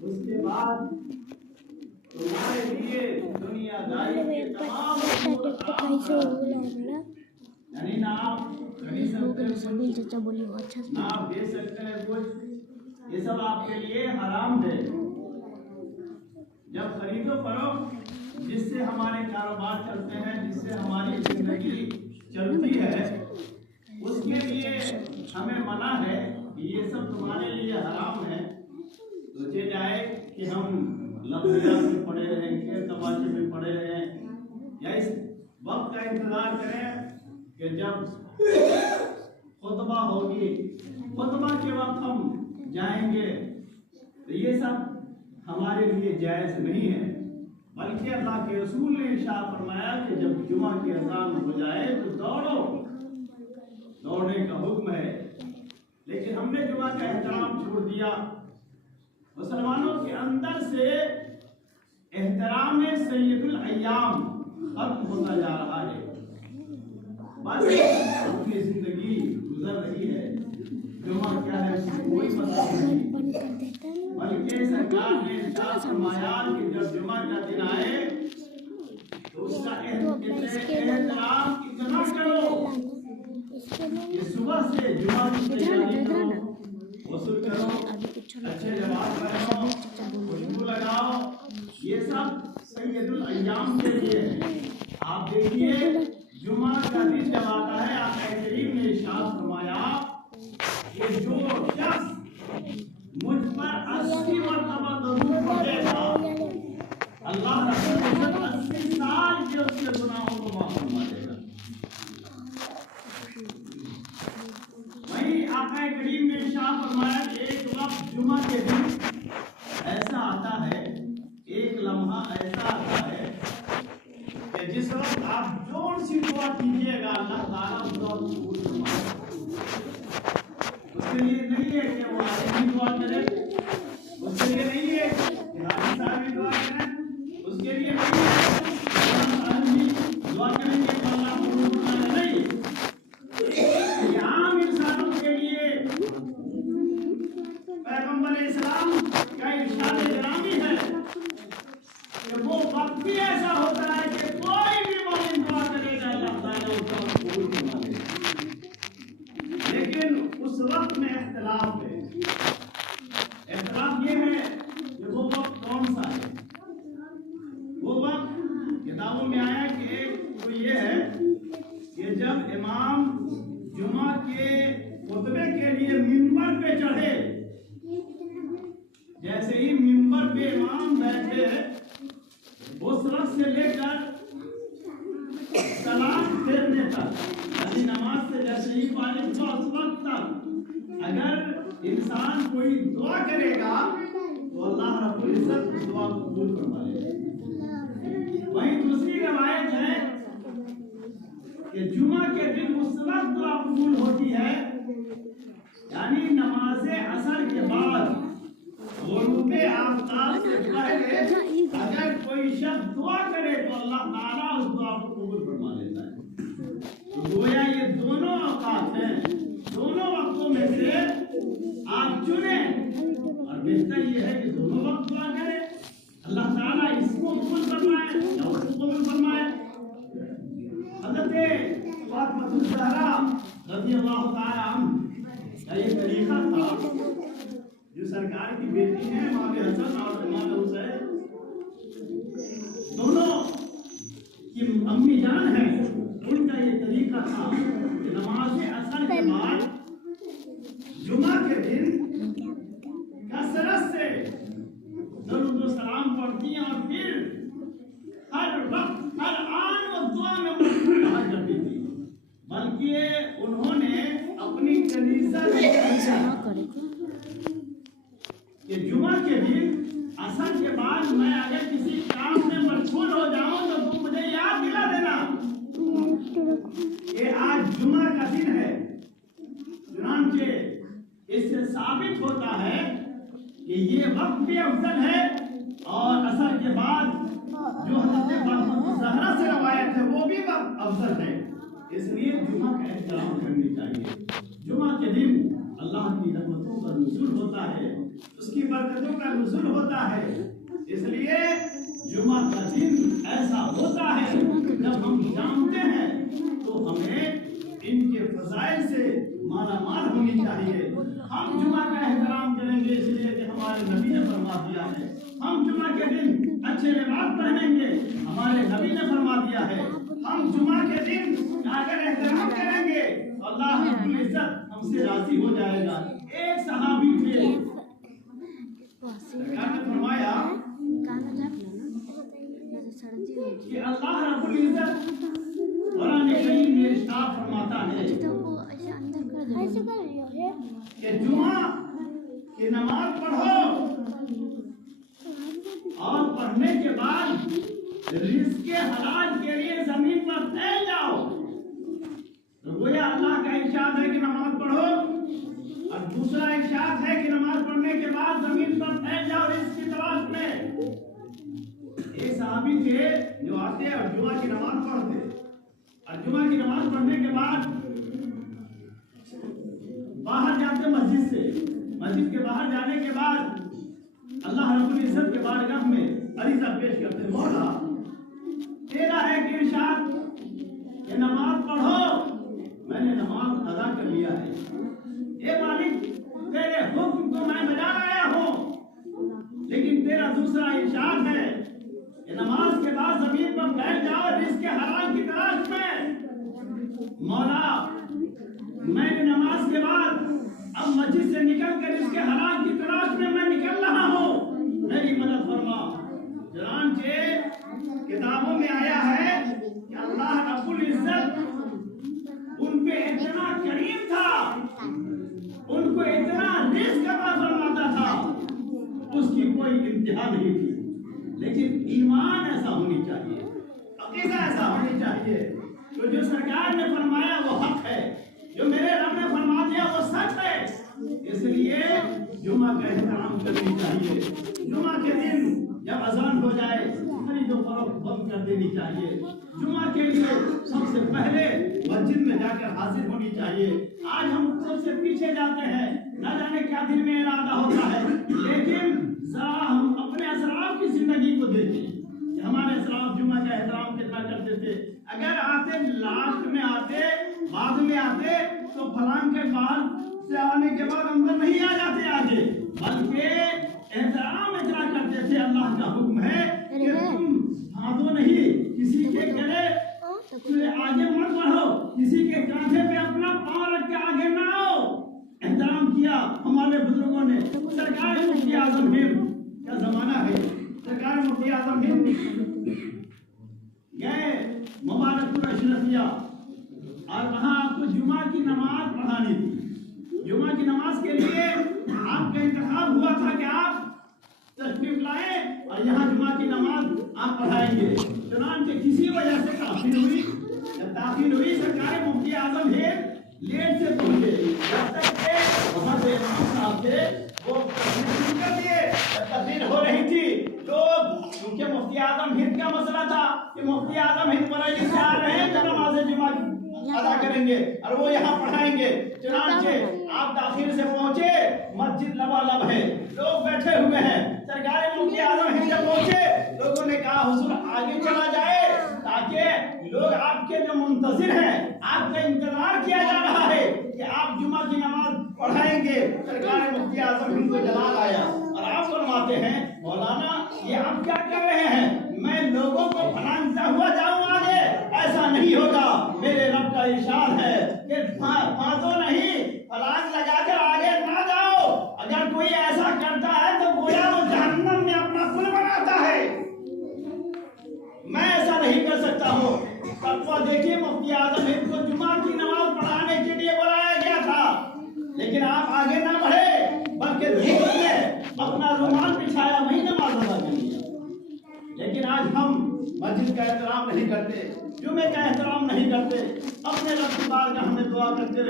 اس کے بعد تمہارے لیے دنیا داری کے تمام امور یعنی نہ آپ خرید سکتے ہیں کچھ، نہ آپ دے سکتے ہیں کچھ، یہ سب آپ کے لیے حرام ہے۔ جب خرید و فروخت جس سے ہمارے کاروبار چلتے ہیں، جس سے ہماری زندگی چلتی ہے، اس کے لیے ہمیں منع ہے کہ یہ سب تمہارے لیے حرام ہے۔ سوچے جائے کہ ہم لفظیات میں پڑے رہیں، کھیل تماشے میں پڑے رہیں، یا اس وقت کا انتظار کریں کہ جب خطبہ ہوگی، خطبہ کے وقت ہم جائیں گے، تو یہ سب ہمارے لیے جائز نہیں ہے۔ بلکہ اللہ کے رسول نے ارشاد فرمایا کہ جب جمعہ کی اذان ہو جائے تو دوڑو، دوڑنے کا حکم ہے۔ لیکن ہم نے جمعہ کا احترام چھوڑ دیا۔ مسلمانوں کے اندر سے احترام سید الایام ختم ہوتا جا رہا ہے۔ بس اپنی زندگی گزر رہی ہے، جمعہ کیا ہے کوئی پتہ نہیں۔ بلکہ سرکار نے ارشاد فرمایا کہ جب جمعہ کا دن آئے تو اس کا احترام اتنا کرو کہ صبح سے جمعہ کی تیاری کرو، غسل کرو، اچھے لباس پہنو، خوشبو لگاؤ، یہ سب سید الایام کے لیے ہے۔ آپ دیکھیے جمعہ کا دن جب آتا ہے، آقا کریم نے ارشاد فرمایا کہ جو شخص مجھ پر 80 مرتبہ درود پڑھے گا، اللہ رب العزت 80 سال کے اس کے گناہوں کو معاف فرما دے گا۔ وہیں آقا کریم نے ارشاد فرمایا کہ ایک وقت جمعہ کے دن ایسا آتا ہے، ایک لمحہ ایسا آتا ہے کہ جس وقت آپ جوڑ سی دعا کیجیے گا، اللہ تعالیٰ اس دعا کو قبول فرمائے گا۔ اس کے لیے نہیں ہے کہ وہ آدمی دعا کرے، اس کے لیے نہیں ہے کہ حاجی صاحب بھی دعا کریں، اس کے لیے نہیں ہے کہ صاحب بھی دعا کریں گے تو اللہ قبول فرمائے گا، نہیں۔ یہ عام انسانوں کے لیے پیغمبر اسلام کا ارشاد گرامی ہے کہ وہ وقت بھی ایسا ہوتا ہے کہ کوئی بھی مومن دعا کرے گا، اللہ تعالیٰ اس کو قبول فرما لے گا۔ لیکن اس وقت میں اختلاف ہے۔ اختلاف یہ ہے کہ وہ وقت کون سا ہے؟ وہ وقت کتابوں میں آیا کہ ایک تو یہ ہے کہ جب امام جمعہ کے خطبے کے لیے منبر پہ چڑھے، جیسے ہی منبر پہ امام بیٹھے، اس وقت سے لے کر سلام پھیرنے تک، یعنی نماز سے جیسے ہی فارغ ہوا اس وقت تک اگر انسان کوئی دعا کرے گا تو اللہ رب العزت اس دعا کو قبول فرما لے گا۔ وہیں دوسری روایت ہے کہ جمعہ کے دن اس وقت دعا قبول ہوتی ہے، یعنی نماز عصر کے بعد غروب آفتاب سے پہلے اگر کوئی شخص دعا کرے تو اللہ تعالیٰ اس دعا کو قبول فرما لیتا ہے۔ تو گویا یہ دونوں اوقات ہیں، دونوں وقتوں میں سے آپ چنیں، اور بہتر یہ ہے کہ دونوں وقت دعا کریں، اللہ تعالیٰ اس کو قبول فرمائے یا اس کو قبول فرمائے۔ حضرت فاطمہ الزہرا رضی اللہ تعالیٰ عنہ کا یہ طریقہ تھا، جو سرکار کی بیٹی ہیں امام حسن اور امام حسین، دونوں کی امی جان ہیں، ان کا یہ طریقہ تھا کہ نماز عصر کے بعد جمعہ کے دن کثرت سے درود و سلام پڑھتی ہیں، اور پھر ہر وقت ہر آن و دعا میں مشغول رہا کرتی تھی۔ بلکہ انہوں نے اپنی کنیزہ میں کہ جمعہ کے دن عصر کے بعد میں اگر کسی کام میں مشغول ہو جاؤں تو تم مجھے یاد دلا دینا کہ آج جمعہ کا دن ہے۔ چنانچہ اس سے ثابت ہوتا ہے کہ یہ وقت بھی افضل ہے، اور عصر کے بعد جو حضرت فاطمہ الزہرا سے روایت ہے وہ بھی وقت افضل ہے۔ اس لیے جمعہ کا احترام کرنی چاہیے۔ جمعہ کے دن اللہ کی رحمتوں کا نزول ہوتا ہے، اس کی برکتوں کا نزول ہوتا ہے. اس لیے جمعہ کا دن ایسا ہوتا ہے جب ہم جانتے ہیں تو ہمیں ان کے فضائل سے مالا مال ہونی چاہیے. ہم جمعہ کا احترام کریں گے اس لیے کہ ہمارے نبی نے فرما دیا ہے. ہم جمعہ کے دن اچھے لباس پہنیں گے، ہمارے نبی نے فرما دیا ہے. ہم جمعہ کے دن اگر احترام کریں گے تو اللہ رب العزت ہم سے راضی ہو جائے گا. ایک صحابی تھے، سرکار نے فرمایا کہ اللہ رب العزت قرآن کریم میں ارشاد فرماتا ہے کہ جمعہ کی نماز پڑھو اور پڑھنے کے بعد رزق حلال کے لیے زمین پر پھیل جاؤ. تو گویا اللہ کا ارشاد ہے کہ نماز پڑھو اور دوسرا ارشاد ہے کہ نماز پڑھنے کے بعد زمین پر پھیل جاؤ رزق کی تلاش میں. ایک صحابی تھے جو آتے اور جمعہ کی نماز پڑھتے اور جمعہ کی نماز پڑھنے کے بعد باہر جاتے مسجد کے باہر جانے کے بعد اللہ رب العزت کے بارگاہ میں عریضہ پیش کرتے، مولا تیرا ہے کہ ارشاد کہ نماز پڑھو، میں نے نماز ادا کر لیا ہے. اے مالک تیرے حکم کو میں بجا لایا ہوں، لیکن تیرا دوسرا ارشاد ہے کہ نماز کے بعد زمین پر بیٹھ جاؤ رزق حلال کی تلاش میں. مولا میں نے نماز کے بعد اب مسجد سے نکل کر رزق حلال کی تلاش میں نکل رہا ہوں، میری مدد فرما. چنانچہ کتابوں میں آیا ہے کہ اللہ رب العزت ان پہ اتنا کریم تھا، ان کو اتنا رزق عطا فرماتا تھا، اس کی کوئی انتہا نہیں تھی. لیکن ایمان ایسا ہونی چاہیے، عقیدہ ایسا ہونی چاہیے تو جو سرکار نے فرمایا وہ حق ہے، جو میرے رب نے فرما دیا وہ سچ ہے. اس لیے جمعہ کا احترام کرنی چاہیے. جمعہ کے دن جب اذان ہو جائے خرید و فروخت بند کر دینی چاہیے. جمعہ کے لیے سب سے پہلے مسجد میں جا کر حاضر ہونی چاہیے. آج ہم سب سے پیچھے جاتے ہیں، نہ جانے کیا دل میں ارادہ ہوتا ہے، لیکن ذرا ہم اپنے اسلاف کی زندگی کو دیکھیں کہ ہمارے اسلاف جمعہ کا احترام کتنا کرتے تھے. اگر آتے لاسٹ میں آتے، بعد میں آتے تو فلان کے بعد سے آنے کے بعد اندر نہیں آ جاتے آگے، بلکہ احترام اتنا کرتے تھے. اللہ کا حکم ہے کہ تم بھاگو نہیں، کسی کے گلے آگے مت بڑھو، کسی کے کاندھے پہ اپنا پاؤں رکھ کے آگے نہ آؤ. احترام کیا ہمارے بزرگوں نے. سرکار مفتی اعظم ہند کا زمانہ ہے، سرکار مفتی اعظم ہند گئے مبارک اشرفیہ اور وہاں آپ کو جمعہ کی نماز پڑھانی تھی. جمعہ کی نماز کے لیے آپ کا انتخاب ہوا تھا کہ آپ تشریف لائیں اور یہاں جمعہ کی نماز آپ پڑھائیں گے. چنانچہ کسی وجہ سے تاخیر ہوئی. جب تاخیر ہوئی سرکار مفتی اعظم ہند لیٹ سے پہنچے، جب تک کہ وہاں سے امام صاحب تھے وہ تقریر کر دیے. تقریر ہو رہی تھی لوگ، کیونکہ مفتی اعظم ہند کا مسئلہ تھا کہ مفتی اعظم ہند بریلی سے آ رہے ہیں تو نماز جمعہ ادا کریں گے اور وہ یہاں پڑھائیں گے. چنانچہ آپ تاخیر سے پہنچے، مسجد لبالب ہے، لوگ بیٹھے ہوئے ہیں. سرکار مفتی اعظم ہند جب پہنچے لوگوں نے کہا حضور آگے چلا جائے تاکہ لوگ آپ کے جو منتظر ہیں، آپ کا انتظار کیا جا رہا ہے کہ آپ جمعہ کی نماز پڑھائیں گے. سرکار مفتی اعظم ہند کو جلال آیا اور آپ فرماتے ہیں مولانا یہ آپ کیا کر رہے ہیں؟ میں لوگوں کو پھلانگتا ہوا جاؤں آگے، ایسا نہیں ہوگا. میرے رب کا ارشاد ہے کہ پھانسو نہیں، پھلانگ لگا کر آگے نہ جاؤ. اگر کوئی ایسا کرتا ہے تو گویا وہ جہنم میں اپنا پل بناتا ہے. میں ایسا نہیں کر سکتا ہوں. تقویٰ دیکھیے، مفتی اعظم ہند کو جمعہ کی نماز پڑھانے کے لیے بلایا گیا تھا، لیکن آپ آگے نہ بڑھے بلکہ دھوپ میں اپنا رومال بچھایا وہیں نماز ادا کر لیا. لیکن آج ہم مسجد کا احترام نہیں کرتے، جمعے کا احترام نہیں کرتے. اپنے رب کی بارگاہ میں دعا کرتے رہے.